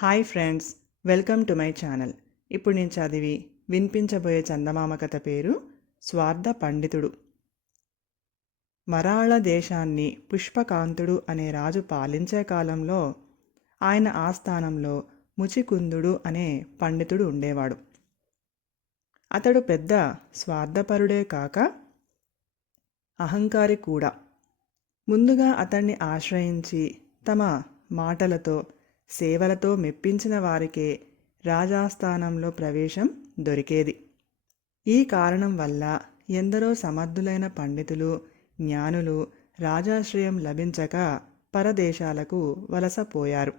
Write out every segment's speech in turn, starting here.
Hi friends, welcome to my channel. ఇప్పుడు నేను చదివి వినిపించబోయే చందమామ కథ పేరు స్వార్థ పండితుడు. మరాళ దేశాన్ని పుష్పకాంతుడు అనే రాజు పాలించే కాలంలో ఆయన ఆస్థానంలో ముచికుందుడు అనే పండితుడు ఉండేవాడు. అతడు పెద్ద స్వార్థపరుడే కాక అహంకారి కూడా. ముందుగా అతన్ని ఆశ్రయించి తమ మాటలతో సేవలతో మెప్పించిన వారికే రాజాస్థానంలో ప్రవేశం దొరికేది. ఈ కారణం వల్ల ఎందరో సమర్థులైన పండితులు, జ్ఞానులు రాజాశ్రయం లభించక పరదేశాలకు వలసపోయారు.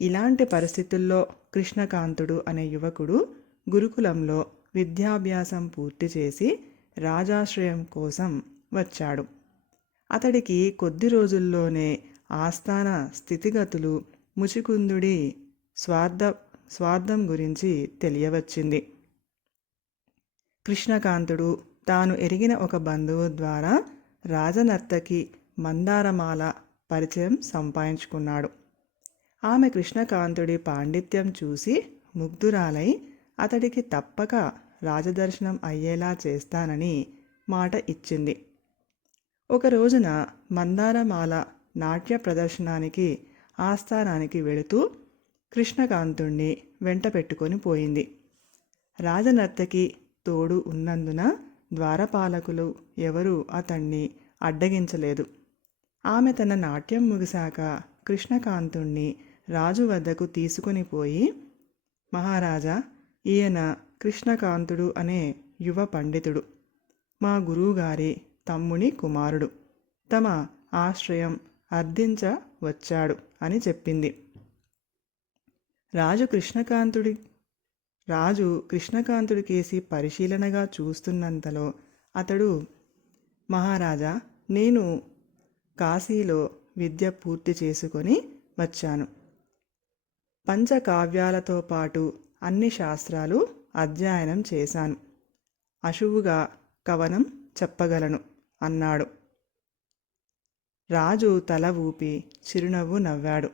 ఇలాంటి పరిస్థితుల్లో కృష్ణకాంతుడు అనే యువకుడు గురుకులంలో విద్యాభ్యాసం పూర్తి చేసి రాజాశ్రయం కోసం వచ్చాడు. అతడికి కొద్ది రోజుల్లోనే ఆస్థాన స్థితిగతులు, ముచికుందుడి స్వార్థం గురించి తెలియవచ్చింది. కృష్ణకాంతుడు తాను ఎరిగిన ఒక బంధువు ద్వారా రాజనర్తకి మందారమాల పరిచయం సంపాదించుకున్నాడు. ఆమె కృష్ణకాంతుడి పాండిత్యం చూసి ముగ్ధురాలై అతడికి తప్పక రాజదర్శనం అయ్యేలా చేస్తానని మాట ఇచ్చింది. ఒక రోజున మందారమాల నాట్య ప్రదర్శనానికి ఆస్థానానికి వెళుతూ కృష్ణకాంతుణ్ణి వెంట పెట్టుకొని పోయింది. రాజనర్తకి తోడు ఉన్నందున ద్వారపాలకులు ఎవరూ అతన్ని అడ్డగించలేదు. ఆమె తన నాట్యం ముగిశాక కృష్ణకాంతుణ్ణి రాజు వద్దకు తీసుకొని పోయి, మహారాజా, ఈయన కృష్ణకాంతుడు అనే యువ పండితుడు, మా గురువుగారి తమ్ముని కుమారుడు, తమ ఆశ్రయం అర్థించ వచ్చాడు అని చెప్పింది. రాజు కృష్ణకాంతుడి కేసి పరిశీలనగా చూస్తున్నంతలో అతడు, మహారాజా, నేను కాశీలో విద్య పూర్తి చేసుకొని వచ్చాను. పంచకావ్యాలతో పాటు అన్ని శాస్త్రాలు అధ్యయనం చేశాను. అశువుగా కవనం చెప్పగలను అన్నాడు. రాజు తల ఊపి చిరునవ్వు నవ్వాడు.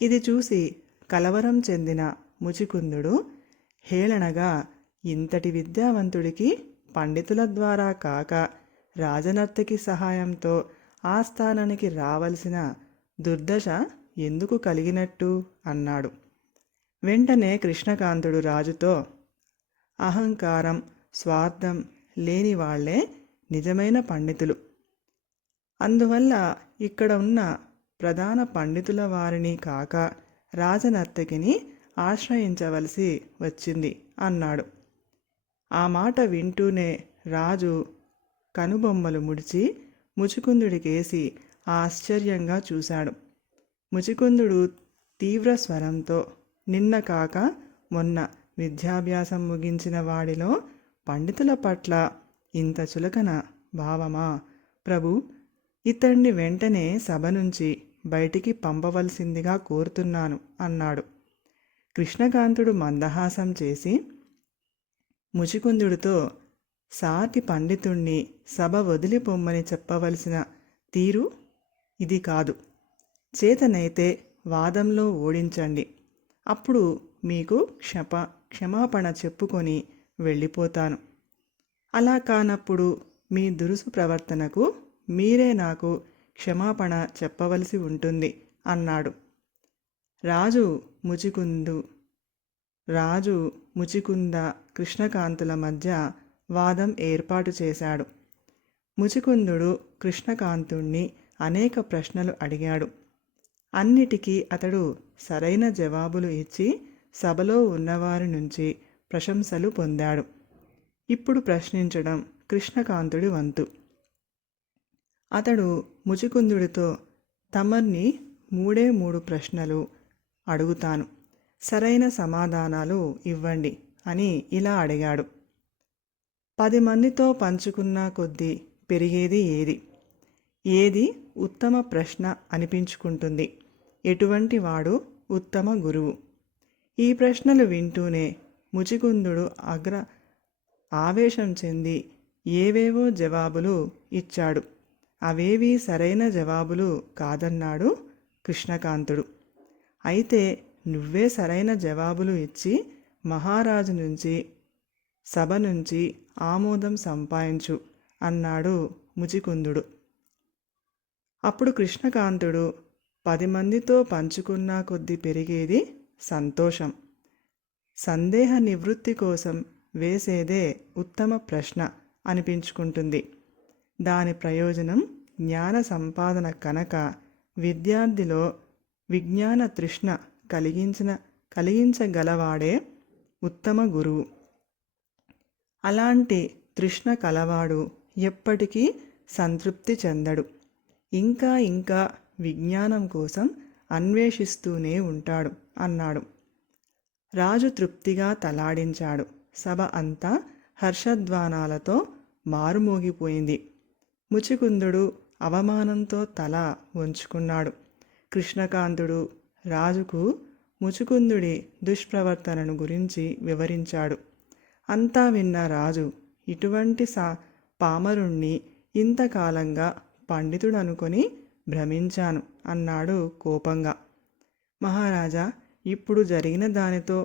ఇది చూసి కలవరం చెందిన ముచికుందుడు హేళనగా, ఇంతటి విద్యావంతుడికి పండితుల ద్వారా కాక రాజనర్తకి సహాయంతో ఆస్థానానికి రావలసిన దుర్దశ ఎందుకు కలిగినట్టు అన్నాడు. వెంటనే కృష్ణకాంతుడు రాజుతో, అహంకారం, స్వార్థం లేని వాళ్లే నిజమైన పండితులు. అందువల్ల ఇక్కడ ఉన్న ప్రధాన పండితుల వారిని కాక రాజనర్తకిని ఆశ్రయించవలసి వచ్చింది అన్నాడు. ఆ మాట వింటూనే రాజు కనుబొమ్మలు ముడిచి ముచికుందుడికేసి ఆశ్చర్యంగా చూశాడు. ముచికుందుడు తీవ్ర స్వరంతో, నిన్న కాక మొన్న విద్యాభ్యాసం ముగించిన వాడిలో పండితుల పట్ల ఇంత చులకన భావమా? ప్రభు, ఇతన్ని వెంటనే సభ నుంచి బయటికి పంపవలసిందిగా కోరుతున్నాను అన్నాడు. కృష్ణకాంతుడు మందహాసం చేసి ముచికుందుడితో, సాటి పండితుణ్ణి సభ వదిలిపొమ్మని చెప్పవలసిన తీరు ఇది కాదు. చేతనైతే వాదంలో ఓడించండి, అప్పుడు మీకు క్షమాపణ చెప్పుకొని వెళ్ళిపోతాను. అలా కానప్పుడు మీ దురుసు ప్రవర్తనకు మీరే నాకు క్షమాపణ చెప్పవలసి ఉంటుంది అన్నాడు. రాజు ముచికుంద కృష్ణకాంతుల మధ్య వాదం ఏర్పాటు చేశాడు. ముచికుందుడు కృష్ణకాంతుణ్ణి అనేక ప్రశ్నలు అడిగాడు. అన్నిటికీ అతడు సరైన జవాబులు ఇచ్చి సభలో ఉన్నవారి నుంచి ప్రశంసలు పొందాడు. ఇప్పుడు ప్రశ్నించడం కృష్ణకాంతుడి వంతు. అతడు ముచికుందుడితో, తమర్ని 3 ప్రశ్నలు అడుగుతాను, సరైన సమాధానాలు ఇవ్వండి అని ఇలా అడిగాడు. 10 మందితో పంచుకున్న కొద్దీ పెరిగేది ఏది? ఏది ఉత్తమ ప్రశ్న అనిపించుకుంటుంది? ఎటువంటి వాడు ఉత్తమ గురువు? ఈ ప్రశ్నలు వింటూనే ముచికుందుడు ఆవేశం చెంది ఏవేవో జవాబులు ఇచ్చాడు. అవేవీ సరైన జవాబులు కాదన్నాడు కృష్ణకాంతుడు. అయితే నువ్వే సరైన జవాబులు ఇచ్చి మహారాజు నుంచి సభ నుంచి ఆమోదం సంపాదించు అన్నాడు ముచికుందుడు. అప్పుడు కృష్ణకాంతుడు 10 మందితో పంచుకున్నా కొద్దీ పెరిగేది సంతోషం. సందేహ నివృత్తి కోసం వేసేదే ఉత్తమ ప్రశ్న అనిపించుకుంటుంది. దాని ప్రయోజనం జ్ఞాన సంపాదన కనుక విద్యార్థిలో విజ్ఞాన తృష్ణ కలిగించగలవాడే ఉత్తమ గురువు. అలాంటి తృష్ణ కలవాడు ఎప్పటికీ సంతృప్తి చెందడు. ఇంకా ఇంకా విజ్ఞానం కోసం అన్వేషిస్తూనే ఉంటాడు అన్నాడు. రాజు తృప్తిగా తలాడించాడు. సభ అంతా హర్షధ్వానాలతో మారుమోగిపోయింది. ముచికుందుడు అవమానంతో తల వంచుకున్నాడు. కృష్ణకాంతుడు రాజుకు ముచికుందుడి దుష్ప్రవర్తనను గురించి వివరించాడు. అంతా విన్న రాజు, ఇటువంటి పామరుణ్ణి ఇంతకాలంగా పండితుడనుకొని భ్రమించాను అన్నాడు కోపంగా. మహారాజా, ఇప్పుడు జరిగిన దానితో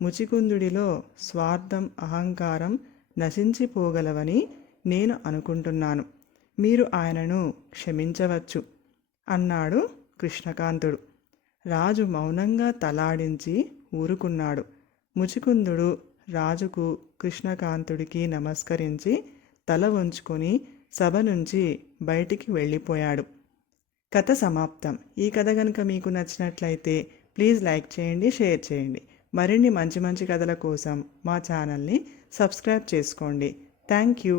ముచికుందుడిలో స్వార్థం, అహంకారం నశించిపోగలవని నేను అనుకుంటున్నాను. మీరు ఆయనను క్షమించవచ్చు అన్నాడు కృష్ణకాంతుడు. రాజు మౌనంగా తలాడించి ఊరుకున్నాడు. ముచికుందుడు రాజుకు, కృష్ణకాంతుడికి నమస్కరించి తల వంచుకొని సభ నుంచి బయటికి వెళ్ళిపోయాడు. కథ సమాప్తం. ఈ కథ కనుక మీకు నచ్చినట్లయితే ప్లీజ్ లైక్ చేయండి, షేర్ చేయండి. మరిన్ని మంచి మంచి కథల కోసం మా ఛానల్ని సబ్స్క్రైబ్ చేసుకోండి. Thank you.